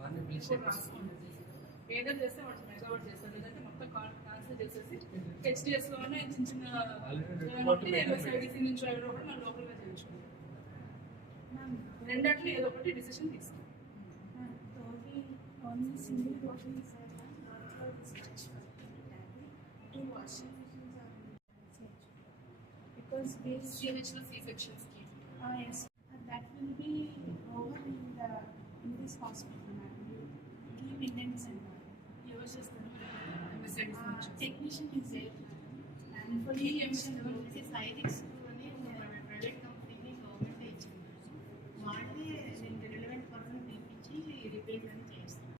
పెట్టుకోండి ఏదో చేస్తే వాడు మెగావాట్ చేస్తారు లేదంటే మొత్తం క్యాన్సిల్ చేసేసి హెచ్డిఎస్లోనే చిన్న చిన్న ఏమైనా ఉంటే ఎస్ఐడిసి నుంచి ఎవరో కూడా మనం లోకల్గా చేయించుకుంటాం రెండాట్లు ఏదో ఒకటి డిసిషన్ తీసుకోండి only single washing machine and not for this two washing machines are because this సిహెచ్లో సి సెక్షన్స్కి uh, yes uh, that will be over in the in this hospital for the technician it is IRIX అని private కంపెనీని government ఇచ్చింది వాళ్ళే relevant person పిలిపించి repair అని చేస్తాను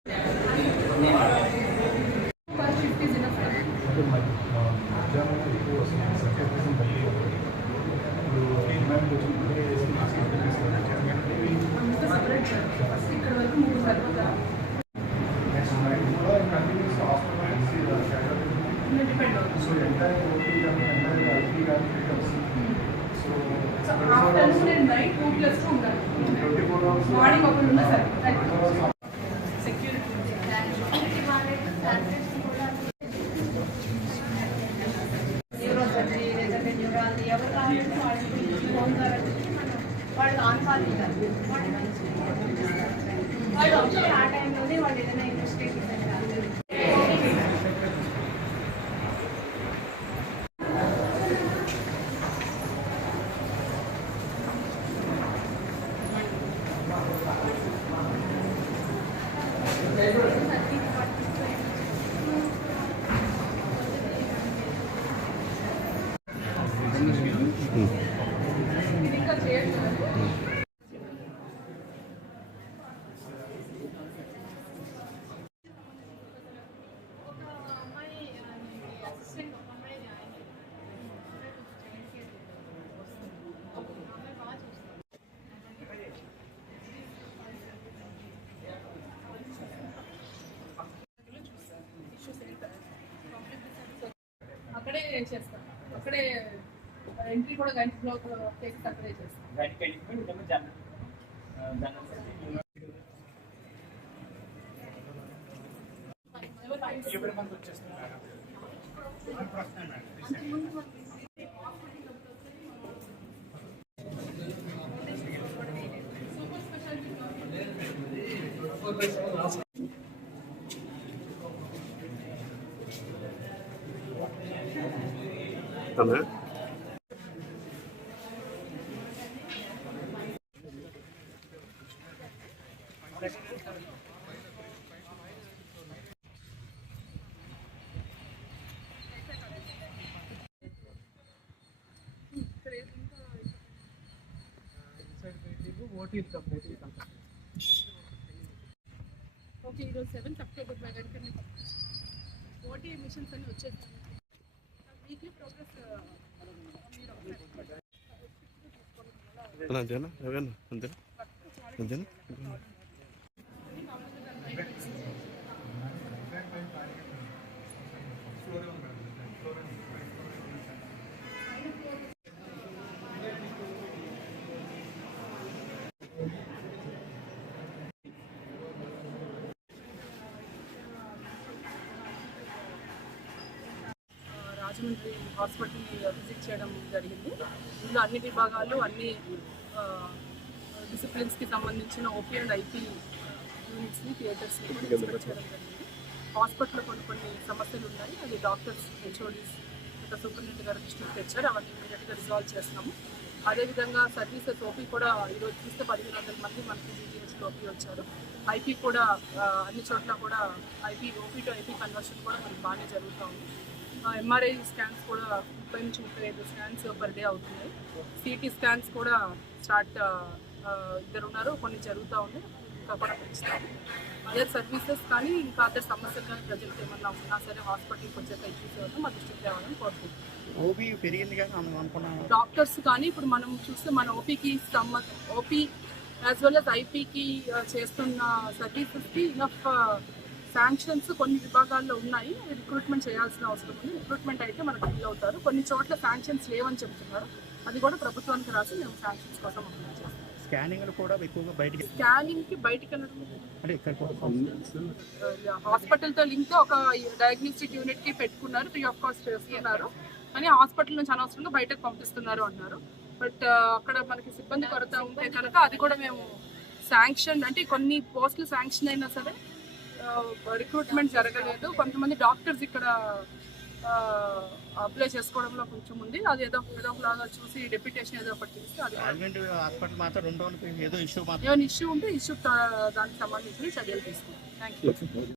two plus ఉండాలి ట్వంటీ ఫోర్ అవర్స్ మార్నింగ్ ఒకటి ఉన్నా సరే సెక్యూరిటీ న్యూరో సర్జరీ లేదంటే న్యూరాలజీ ఎవరు కావాలంటే వాళ్ళని పిలిచి ఫోన్ ద్వారా పిలిచి మనం వాళ్ళు ఆన్ కాల్ ఉంటారు వాళ్ళు వచ్చి ఆ టైంలోనే వాళ్ళు ఏదైనా చేస్తాం. అక్కడే ఎంట్రీ కూడా కేసెస్ అక్కడే చేస్తాం. బయటకి వెళ్ళిపోయి ఉదయం Tamam. ఇక్కడ ఏంటంటే ఓకే ఈరోజు సెవెంత్ అక్టోబర్ బై వెంటనే ఓటీ మిషన్స్ అన్ని వచ్చేస్తాయి వీక్లీ ప్రోగ్రెస్ మీరు అంతేనా? అంతేనా? అంతేనా? రాజమండ్రి హాస్పిటల్ విజిట్ చేయడం జరిగింది. ఇందులో అన్ని విభాగాలు అన్ని డిసిప్లిన్స్కి సంబంధించిన ఓపీ అండ్ ఐపీ యూనిట్స్ని థియేటర్స్ని కూడా విజిట్ చేయడం జరిగింది. హాస్పిటల్లో కొన్ని కొన్ని సమస్యలు ఉన్నాయి అది డాక్టర్స్ హెచ్ఓడీస్ ఇంకా సూపరింటెండెంట్ గారి దృష్టికి తెచ్చారు. అవన్నీ ఇమీడియట్గా రిజాల్వ్ చేస్తున్నాము అదేవిధంగా సర్వీసెస్ ఓపీ కూడా ఈరోజు చూస్తే పదిహేను వందల మంది మనకి జీజీహెచ్కి ఓపీ వచ్చారు. ఐపీ కూడా అన్ని చోట్ల కూడా IP OP to IP conversion కూడా మనకి బాగానే జరుగుతూ ఉంది ఎంఆర్ఐ స్కాన్స్ కూడా ముప్పై నుంచి ముప్పై ఐదు స్కాన్స్ పర్ డే అవుతున్నాయి సిటీ స్కాన్స్ కూడా స్టార్ట్ ఇద్దరు ఉన్నారు. కొన్ని జరుగుతూ ఉన్నాయి. ఇంకా కూడా పెంచుతాము అదే సర్వీసెస్ కానీ ఇంకా అదే సమస్యలు కానీ ప్రజలకు ఏమన్నా ఉన్నా సరే హాస్పిటల్కి వచ్చాక ఇష్యూస్ ఏమన్నా మా దృష్టికి తేవాలని కోరుకుంటున్నాం. ఓబీ పెరిగింది కానీ మనం అనుకున్నాం. డాక్టర్స్ కానీ ఇప్పుడు మనం చూస్తే మన ఓపీకి ఓపీ యాజ్ వెల్ అస్ ఐపీకి చేస్తున్న సర్వీసెస్కి ఇనఫ్ శాంక్షన్స్ కొన్ని విభాగాల్లో ఉన్నాయి. రిక్రూట్మెంట్ చేయాల్సిన అవసరం ఉంది. రిక్రూట్మెంట్ అయితే మనకు ఫిల్ అవుతారు. కొన్ని చోట్ల శాంక్షన్స్ లేవని చెప్తున్నారు. అది కూడా ప్రభుత్వానికి రాసి మేము శాంక్షన్స్ కోసం స్కానింగ్లు కూడా ఎక్కువగా బయటికి స్కానింగ్కి బయటికి వెళ్ళడం అంటే ఇక్కడ కూడా హాస్పిటల్తో లింక్ ఒక డయాగ్నోస్టిక్ యూనిట్కి పెట్టుకున్నారు. ఫ్రీ ఆఫ్ కాస్ట్ చేస్తున్నారు. కానీ హాస్పిటల్ నుంచి అనవసరంగా బయటకు పంపిస్తున్నారు అన్నారు. బట్ అక్కడ మనకి సిబ్బంది కొరత ఉంటే కనుక అది కూడా మేము శాంక్షన్ అంటే కొన్ని పోస్టులు శాంక్షన్ అయినా సరే రిక్రూట్మెంట్ జరగలేదు. కొంతమంది డాక్టర్స్ ఇక్కడ అప్లై చేసుకోవడంలో కొంచెం ఉంది. అది ఏదో ఏదో ఒకలాగా చూసి డెప్యుటేషన్ ఏదో ఒకటి చేస్తే అది హాస్పిటల్ మాత్రం రెండు రోజులకి ఏదో ఇష్యూ మాత్రం ఏమైనా ఇష్యూ ఉంటే ఇష్యూ దానికి సంబంధించిన చర్యలు తీసుకుంటాం. Thank you